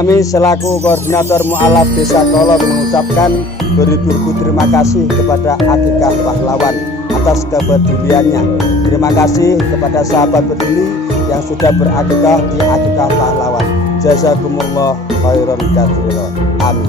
Kami selaku koordinator mualaf Desa Kolon mengucapkan beribu-ribu terima kasih kepada Akikah Pahlawan atas kepeduliannya. Terima kasih kepada sahabat peduli yang sudah berakikah di Akikah Pahlawan. Jazakumullah khairan katsiran. Amin.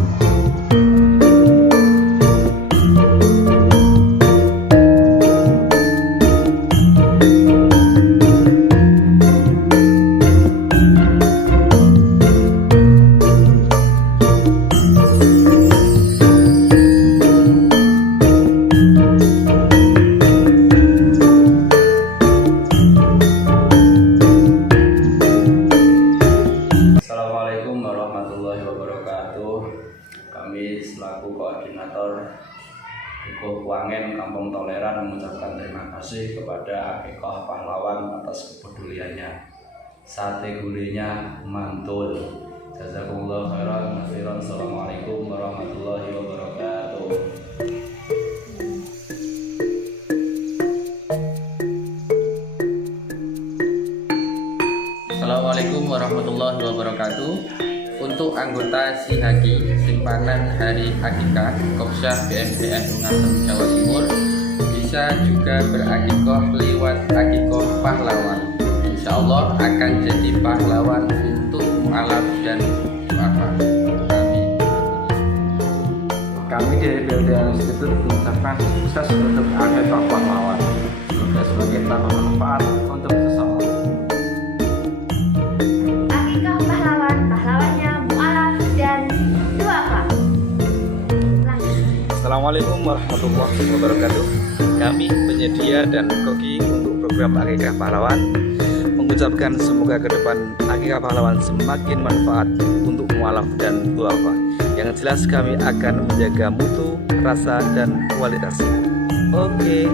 Assalamualaikum warahmatullahi wabarakatuh. Kami selaku koordinator Dukuh Wangen Kampung Toleran mengucapkan terima kasih kepada Akikah Pahlawan atas kepeduliannya. Sate gulenya mantul. Jazakumullah khairan katsiran. Assalamualaikum warahmatullahi wabarakatuh. Assalamualaikum warahmatullahi wabarakatuh. Untuk anggota Sihagi Simpanan Hari Akikah Kopsyah BMDN Ungatem Jawa Timur bisa juga berakikah lewat Akikah Pahlawan. Insya Allah akan jadi pahlawan untuk mualaf dan duafa. Kami dari BMDN Institut mengucapkan sukses untuk Akikah Pahlawan. Semoga sebagai tanah manfaat untuk sesama. Akikah Pahlawan, pahlawannya mualaf dan duafa. Assalamualaikum warahmatullahi wabarakatuh. Kami penyedia dan koki untuk program Akikah Pahlawan mengucapkan semoga ke depan Akikah Pahlawan semakin manfaat untuk mualaf dan duafa. Yang jelas kami akan menjaga mutu, rasa, dan kualitasnya. Oke.